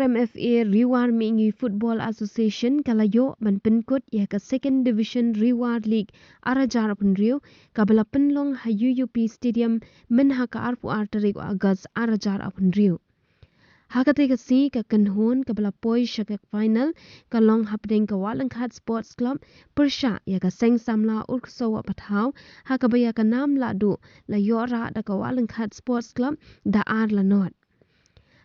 RMFA Reward Mingi Football Association kalayo ban penkut ya ke Second Division Reward League arajar penriu kabala penlong HUUP Stadium menha ka arpu artarik Agas arajar penriu. Hakate kasi ka kanhon kabala poi shakak final kalong hapdeng ka Walangkhat Sports Club persha ya ka seng samla urkso pathaw hakabaya ka nam ladu la yora da ka Walangkhat Sports Club da ar la not.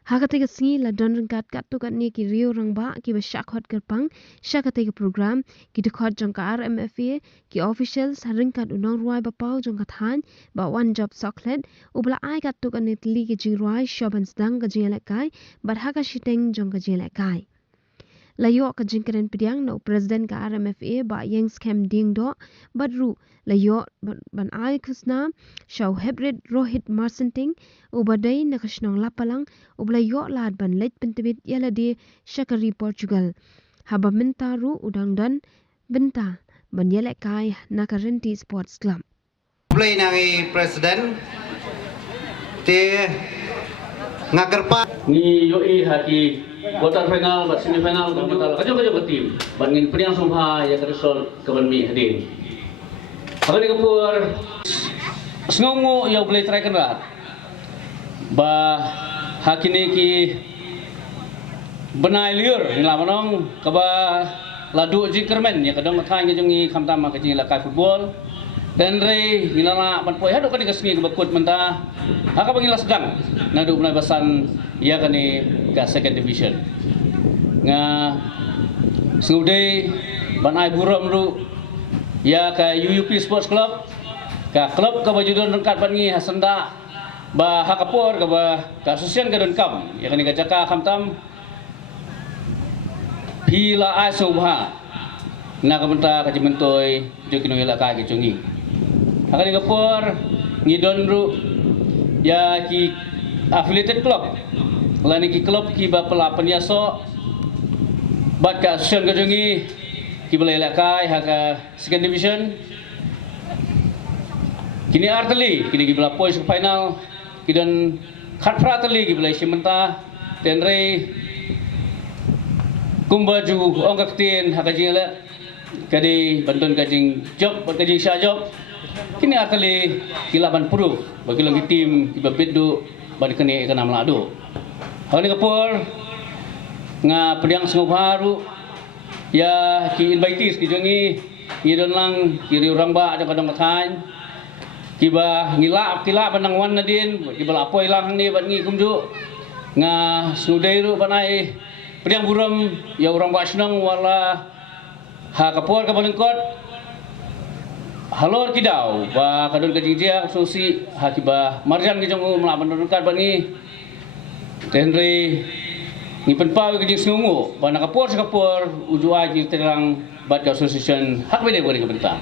Hakate ka singi la don rangkat kat tu kat ni ki rio rangba ki ba shakhot kerpang shakate ka program ki dekhot jong ka RMFA ki officials haringkat unong ruai ba pau jong ka than ba one job soklet ubla ai kat tu kat ni tli ki jing ruai shoban sedang ka jing lekai bat haka shiteng jong ka jing lekai. Layo ka jingkaren pidiang no president ka RMFA ba yang scam ding do badru layo ban ai kusna shaw hybrid Rohit Marsenting ubadai na kasnong lapalang ublayo lad ban late pentibit yala di Shakari Portugal haba mentaru udang dan benta ban yala kai nakarenti sports club. Play nang president te ngakerpa ni yoi haki quarter final bat semifinal kan kita kajo ke tim ban ngin priang sumha ya result kaban mi hadin abani kapur sngongo ya play try kanrat ba hakini ki benai liur nglamanong kaba ladu jikermen ya kadang mathai ngi khamtam ka jing lakai football dan rei ngilana ban poi hadu kan kasngi bakut menta haka bangila sedang nadu benai basan ya kani ka second division nga sengudai ban ai buram ru ya ka UUP Sports Club ka klub ka bajudon rengkat ban ngi hasanda ba hakapor ka ba ka asosian ka don kam ya kani ka jaka khamtam pila asobha na ka benta ka jimentoy jokino ila ka kicungi hakani kapor ngidon ru ya ki affiliated club lani ki klub ki ba pelapan yaso bat ka asosian ka jongi ki balai lakai haka second division kini arteli kini ki bala pois final kidan khat prateli ki balai simenta tenre kumbaju ongak tin haka jingla kadi bantuan kajing job kajing sya job kini arteli kilaban puru bagi lagi tim ki babeddu ban kene kana maladu hani kapur nga pediang sengau baru ya ki invitees ki jongi ngidon lang ki riurang ba ada kadang mathain ki ba ngila banang wan nadin ki bala apoi lang ni ban ngi kumju nga snudai ru banai pediang buram ya urang ba senang wala ha kapur ka balengkot halor kidau ba kadon ka jingjia susi ha ki ba marjan ki jongu melaban dekat ban ngi tenre ni penpaw ke jing snungu bana kapor ujua ki terang bat association hak bede bore ke benta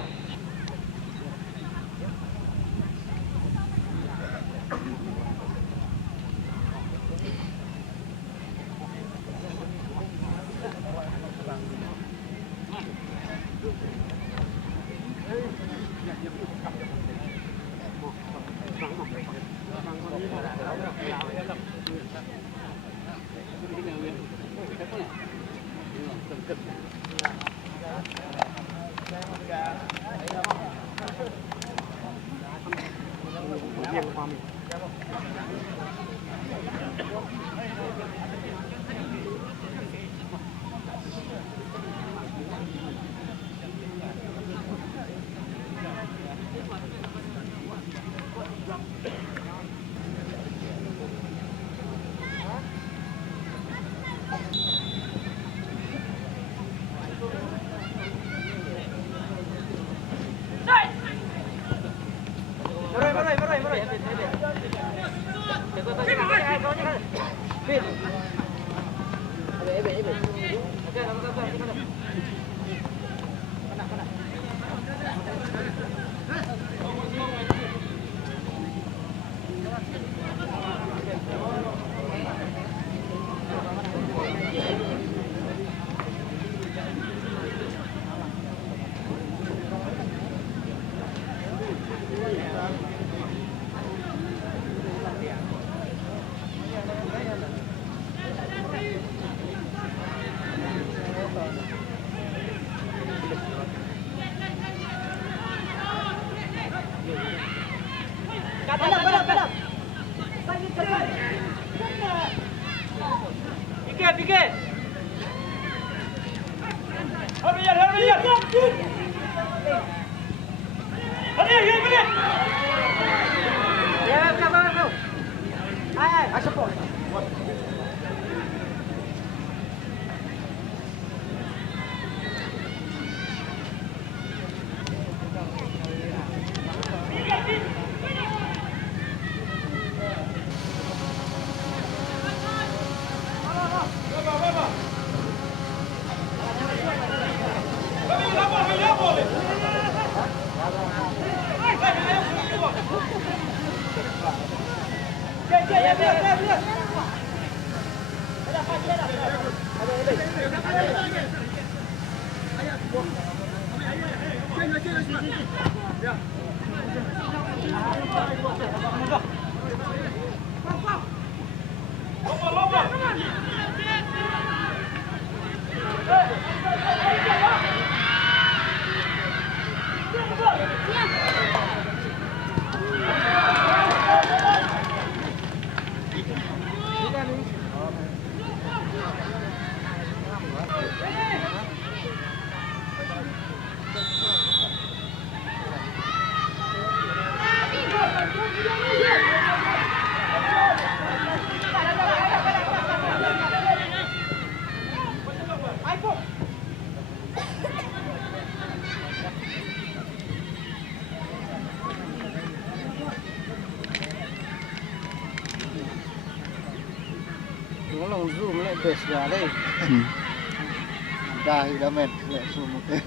Pikir. Hurry. Ya, kamu. Ai, support. Nó lòng zoom lại bệt vào đây. Đây đã mệt lại zoom một cái.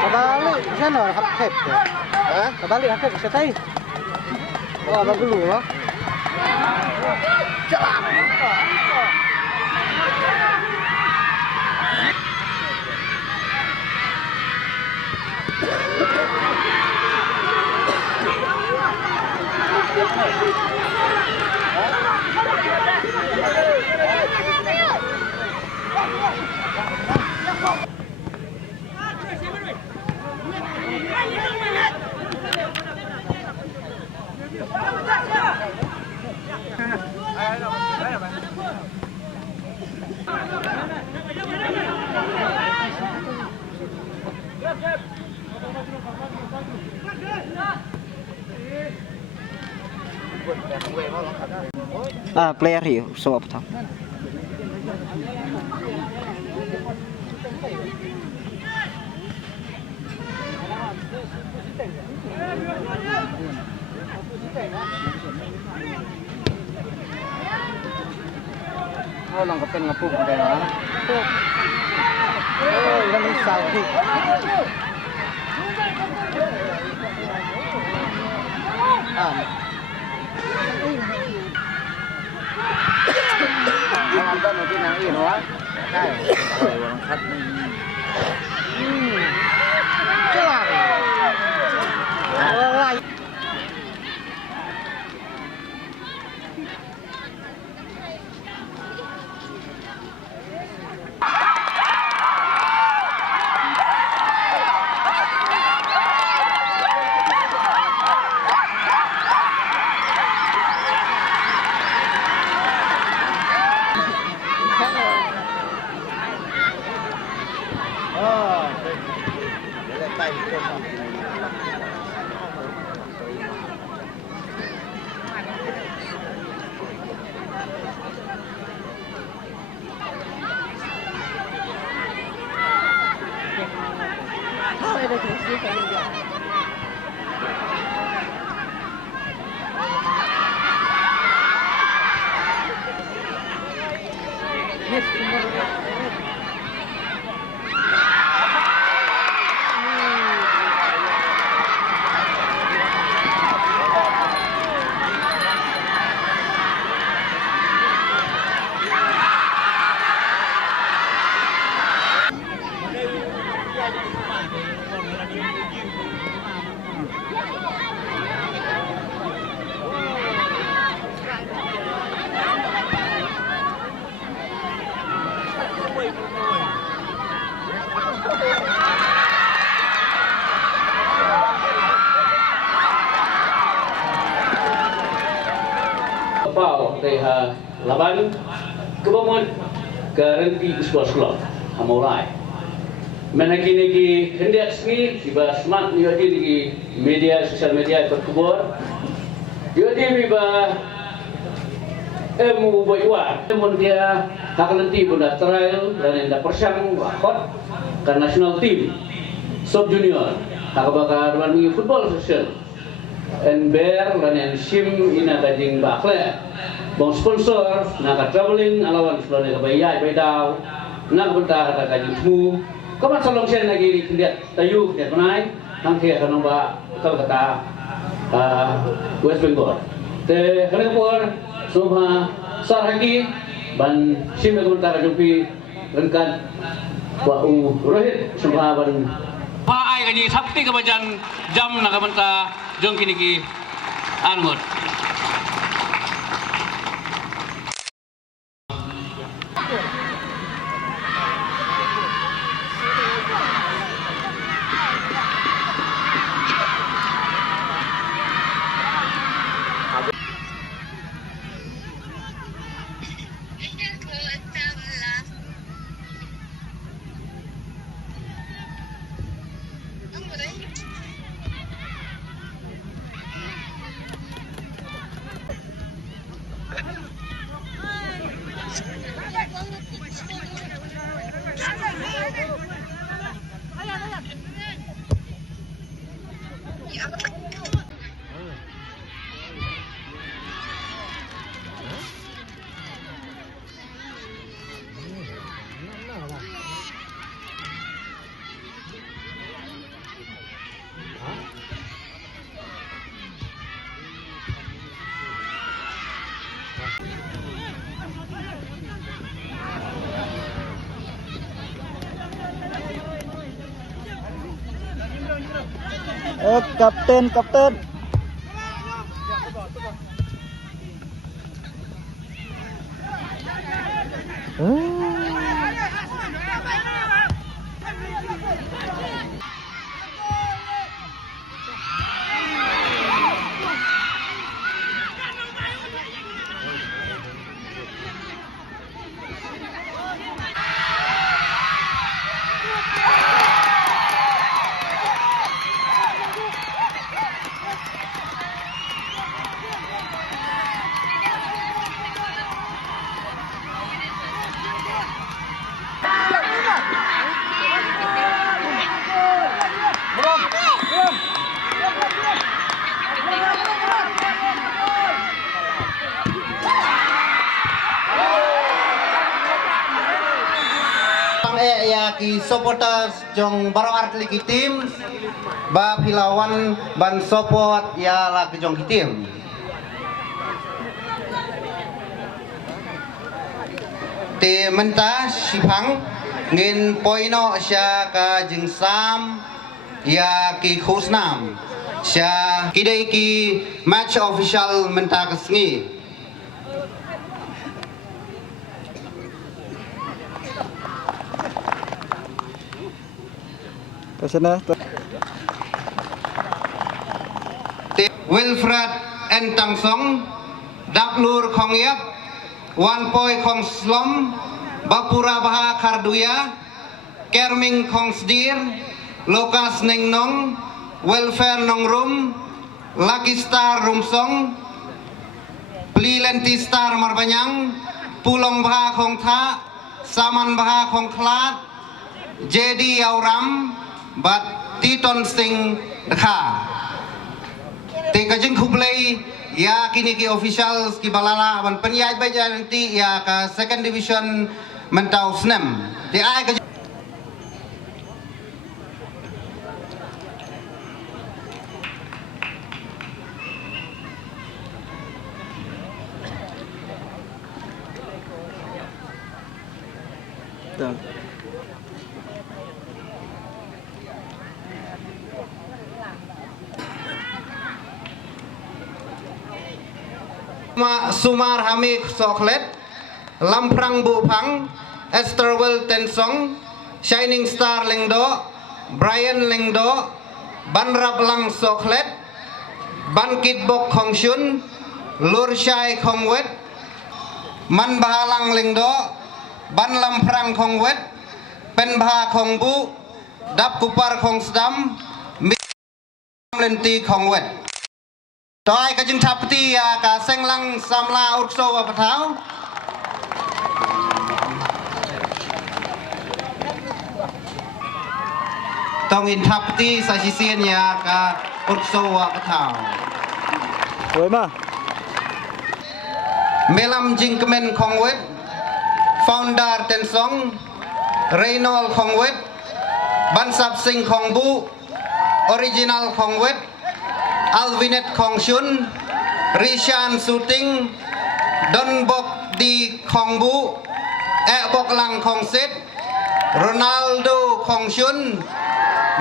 Kebalik sana hakep ya. Kebalik hakep bisa tay. Oh, abang dulu loh. Jalan. Player here, so up top. Oh, langkapin ngepuk ada orang. Oh, ini misal sih. Nonton mungkin yang ini wah. Kayak orang satu. Celah. Pau teha laban kebangun garanti sekolah hamulai. Menakini ki hendak sini tiba smart ni di media sosial media berkubur. Jadi tiba emu buat namun dia tak nanti bunda trial dan enda persang wakot ke national team sub junior tak bakar mani football social and bear dan sim ina kajing bakle bong sponsor nak traveling alawan sebelum nak bayar daw nak bentar kata kajing semua kapan salong sen lagi lihat tayu dia naik nanti akan nombak kata West Bengal te kenapa semua sarhagi ban sim komentar jumpi rengkan wau rohit semua ban paai kaji sakti kebajan jam nak benta jong kini ki angot Kapten. Ya ki supporters jong barawar lagi tim ba pilawan ban support ya la ke jong tim te menta sipang ngin poino sya ka jingsam ya ki khusnam sya kidai ki match official menta kesngi Kesana. Wilfred Entangsong, Daplur Kongyap, Wanpoi Kongslom, Bapura Baha Karduya, Kerming Kongsdir, Lokas Neng Nong, Welfare Nong Rum, Lucky Star Rumsong, Pli Star Marbanyang, Pulong Baha Khong Tha, Saman Baha Khong Klat, JD Auram, Bat Titon Singh Dekha. Tika jeng kublai ya kini ki officials ki balala ban penyai baja nanti ya ka second division mentau snem. Di ai ka Sumar Hamid Soklet, Lamprang Bupang, Esterwell Tensong, Shining Star Lengdo, Brian Lengdo, Banrap Lang Soklet, Bankit Bok Khong Shun, Lur Shai Khong Wet, Man Bahalang Lengdo, Ban Lamprang Khong Wet, Pen Baha Khong Bu, Dap Kupar Khong Sdam, Lenti Khong Wet. Toai ka jing thapti ya ka senglang samla urso wa pathau. Tong in thapti sa sisien ya ka urso wa pathau. Oi ma. Melam jing kemen Khongwet, Founder Tensong, Reynol Khongwet, Bansap Singh Khongbu, Original Khongwet, Alvinet Khong Shun, Rishan Suting, Don Bok Di Khongbu, Bok Lang Khong Sit, Ronaldo Khong Shun,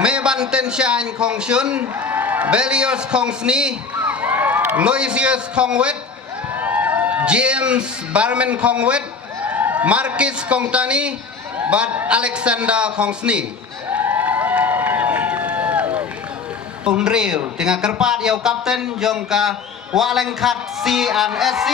Meban Tenshan Khong Shun, Belios Khong Sni, Loisius Khongwet, James Barman Khongwet, Marquis Khong Tani, Bat Alexander Khong Sni. Unreal, tengah kerpat yau kapten jong ka waleng khat CNSC.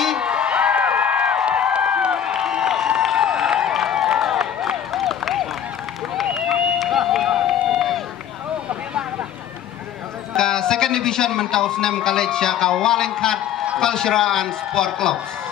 Ka second division mentau Snem College ya ka waleng khat Cultural and Sport Clubs.